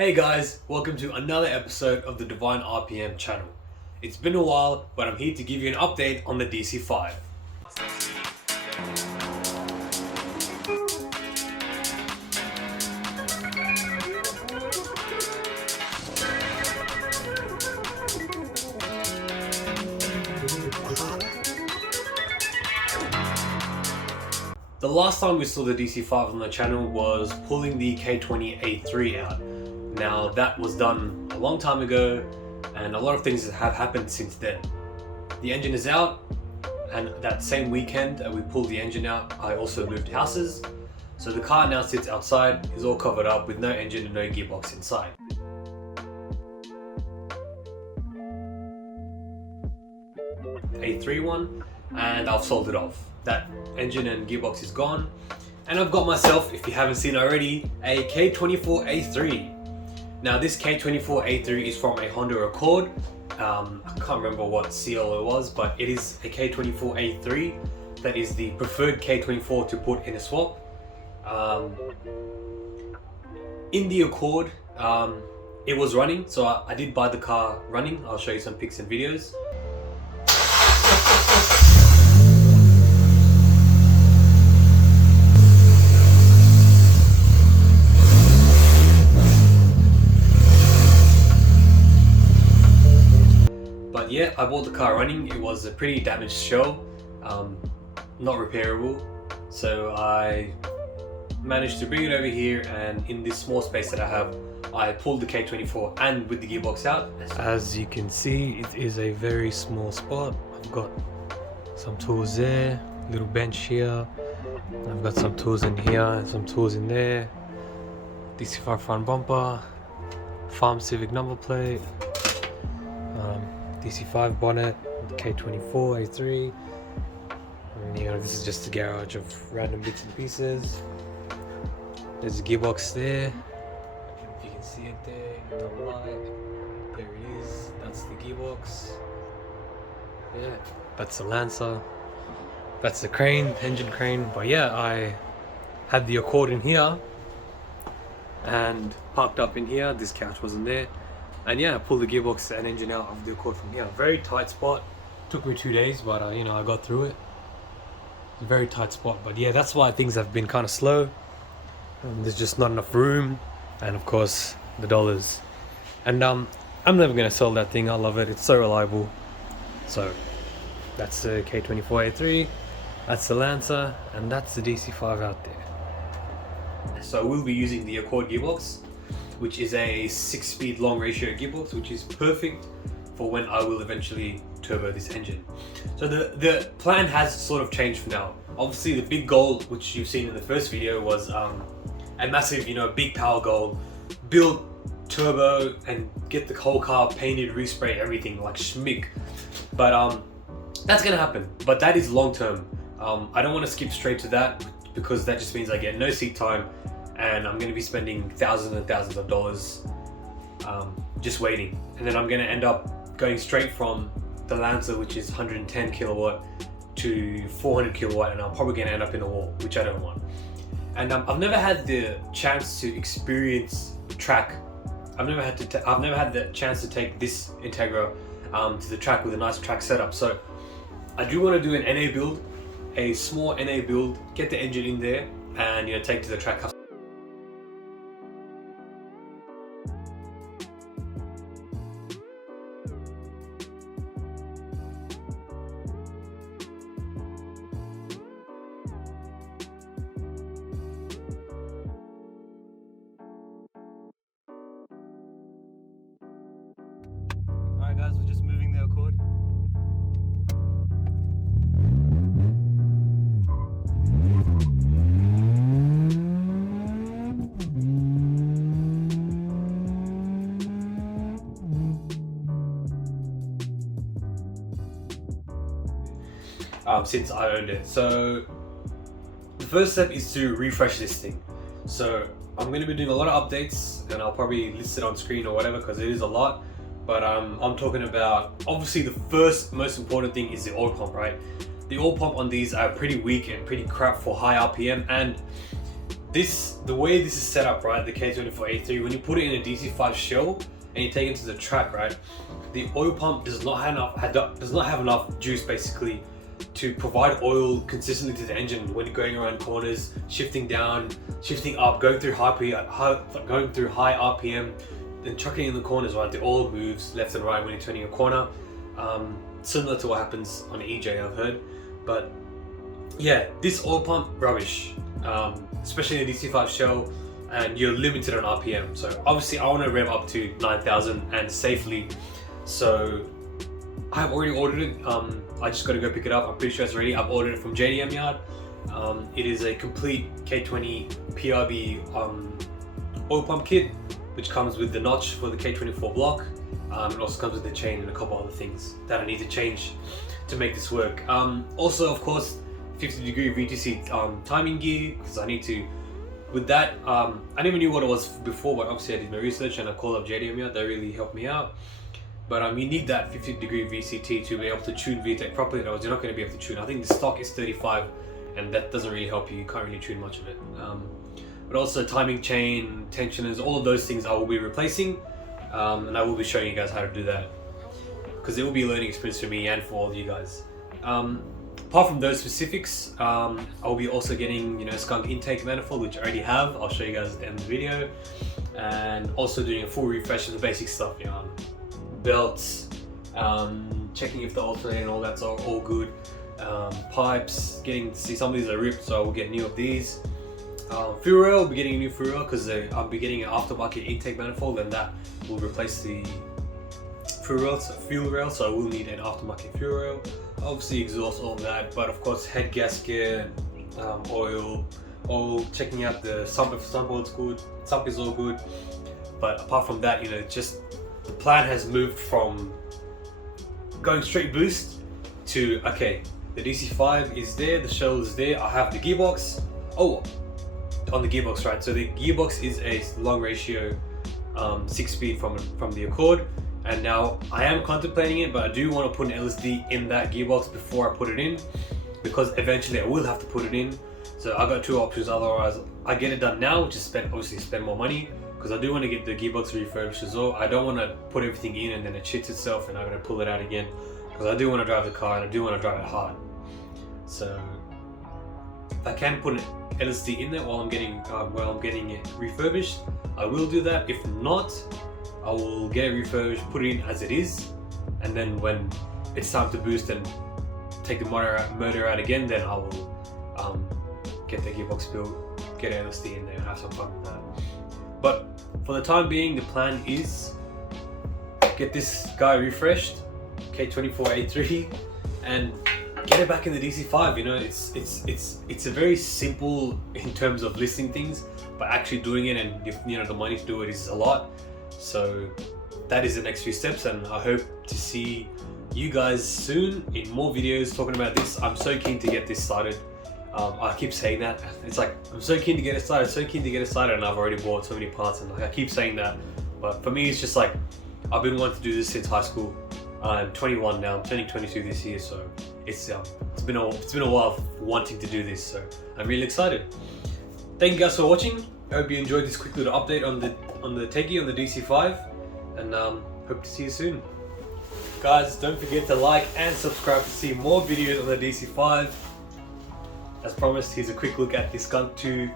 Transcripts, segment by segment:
Hey guys, welcome to another episode of the Divine RPM channel. It's been a while, but I'm here to give you an update on the DC5. The last time we saw the DC5 on the channel was pulling the K20A3 out. Now that was done a long time ago and a lot of things have happened since then. The engine is out, and that same weekend that we pulled the engine out, I also moved houses. So the car now sits outside, is all covered up with no engine and no gearbox inside. A3 one, and I've sold it off. That engine and gearbox is gone, and I've got myself, if you haven't seen already, a K24A3. Now this K24A3 is from a Honda Accord. I can't remember what CL it was, but it is a K24A3 that is the preferred K24 to put in a swap. In the Accord, it was running, so I did buy the car running. I'll show you some pics and videos. But yeah, I bought the car running. It was a pretty damaged shell, not repairable. So I managed to bring it over here, and in this small space that I have, I pulled the K24 and with the gearbox out. As you can see, it is a very small spot. I've got some tools there, little bench here. I've got some tools in here and some tools in there. DC5 front bumper, Farm Civic number plate, DC5 bonnet, K24 A3, and this is just a garage of random bits and pieces. There's a gearbox there, if you can see it there, top right, there it is, that's the gearbox. Yeah, that's the Lancer, that's the crane, engine crane. But yeah, I had the Accord in here and parked up in here. This couch wasn't there. And yeah, I pulled the gearbox and engine out of the Accord from here. Very tight spot. Took me 2 days, but I got through it. It's a very tight spot. But yeah, that's why things have been kind of slow. There's just not enough room, and of course the dollars. And I'm never gonna sell that thing. I love it. It's so reliable. So that's the K24A3. That's the Lancer, and that's the DC5 out there. So we'll be using the Accord gearbox, which is a 6-speed long ratio gearbox, which is perfect for when I will eventually turbo this engine. So the plan has sort of changed for now. Obviously the big goal, which you've seen in the first video, was a massive, big power goal, build turbo and get the whole car painted, respray everything like schmick. But that's gonna happen, but that is long term. I don't want to skip straight to that because that just means I get no seat time, and I'm going to be spending thousands and thousands of dollars just waiting. And then I'm going to end up going straight from the Lancer, which is 110 kilowatt, to 400 kilowatt, and I'm probably going to end up in the wall, which I don't want. And I've never had the chance to experience track. I've never had the chance to take this Integra to the track with a nice track setup. So I do want to do an NA build, a small NA build, get the engine in there, and take to the track. Alright guys, we're just moving the Accord. Since I owned it. So the first step is to refresh this thing. So I'm going to be doing a lot of updates, and I'll probably list it on screen or whatever because it is a lot. But I'm talking about, obviously the first most important thing is the oil pump, right? The oil pump on these are pretty weak and pretty crap for high RPM, and the way this is set up, right, the K24A3, when you put it in a DC5 shell and you take it to the track, right, the oil pump does not have enough juice basically to provide oil consistently to the engine when you're going around corners, shifting down, shifting up, going through high RPM, then chucking in the corners, right? The oil moves left and right when you're turning a corner. Similar to what happens on an EJ, I've heard. But yeah, this oil pump, rubbish. Especially in a DC5 shell, and you're limited on RPM. So obviously I want to rev up to 9,000 and safely. So I've already ordered it. I just got to go pick it up. I'm pretty sure it's ready. I've ordered it from JDM Yard. It is a complete K20 PRB oil pump kit, which comes with the notch for the K24 block. It also comes with the chain and a couple other things that I need to change to make this work. Also, of course, 50-degree VTC timing gear, because I need to. With that, I never knew what it was before, but obviously I did my research and I called up JDM Yard. They really helped me out. But you need that 50-degree VCT to be able to tune VTEC properly, otherwise you're not going to be able to tune. I think the stock is 35, and that doesn't really help you. You can't really tune much of it. But also timing chain, tensioners, all of those things I will be replacing, and I will be showing you guys how to do that, because it will be a learning experience for me and for all of you guys. Apart from those specifics, I'll be also getting, a skunk intake manifold, which I already have. I'll show you guys at the end of the video, and also doing a full refresh of the basic stuff, belts, checking if the alternator and all that's all good, pipes, getting to see some of these are ripped, so I will get new of these. Fuel rail, I'll be getting a new fuel rail because I'll be getting an aftermarket intake manifold, and that will replace the fuel rail, so I will need an aftermarket fuel rail. Obviously exhaust, all that, but of course head gasket, oil, checking out the sump if sump oil's good, sump is all good. But apart from that, just the plan has moved from going straight boost to, okay, the DC5 is there, the shell is there, I have the gearbox. Oh, on the gearbox, right? So the gearbox is a long ratio 6-speed from the Accord, and now I am contemplating it, but I do want to put an LSD in that gearbox before I put it in, because eventually I will have to put it in. So I got two options. Otherwise I get it done now, which is spend more money, because I do want to get the gearbox refurbished as well. I don't want to put everything in and then it shits itself and I'm going to pull it out again, because I do want to drive the car and I do want to drive it hard. So if I can put an LSD in there while I'm getting it refurbished, I will do that. If not, I will get it refurbished, put it in as it is, and then when it's time to boost and take the motor out again, then I will get the gearbox built, get an LSD in there and have some fun with that. But for the time being, the plan is get this guy refreshed, K24A3, and get it back in the DC5. It's a very simple in terms of listing things, but actually doing it and the money to do it is a lot. So that is the next few steps, and I hope to see you guys soon in more videos talking about this. I'm so keen to get this started. I keep saying that. It's like, I'm so keen to get it started, and I've already bought so many parts, and I keep saying that. But for me, it's just like, I've been wanting to do this since high school. I'm 21 now, I'm turning 22 this year, so it's been a while wanting to do this, so I'm really excited. Thank you guys for watching. I hope you enjoyed this quick little update on the Techie, on the DC5, and hope to see you soon. Guys, don't forget to like and subscribe to see more videos on the DC5. As promised, here's a quick look at this Skunk 2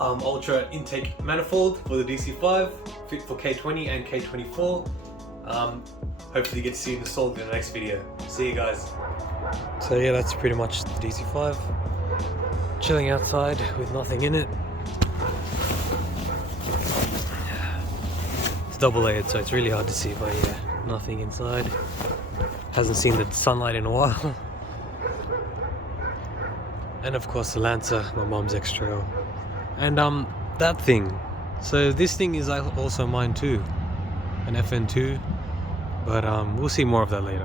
Ultra intake manifold for the DC5, fit for K20 and K24. Hopefully you get to see it installed in the next video. See you guys. So yeah, that's pretty much the DC5. Chilling outside with nothing in it. It's double layered, so it's really hard to see, but yeah, nothing inside. Hasn't seen the sunlight in a while. And of course the Lancer, my mom's X-Trail. And that thing. So this thing is also mine too. An FN2. But we'll see more of that later.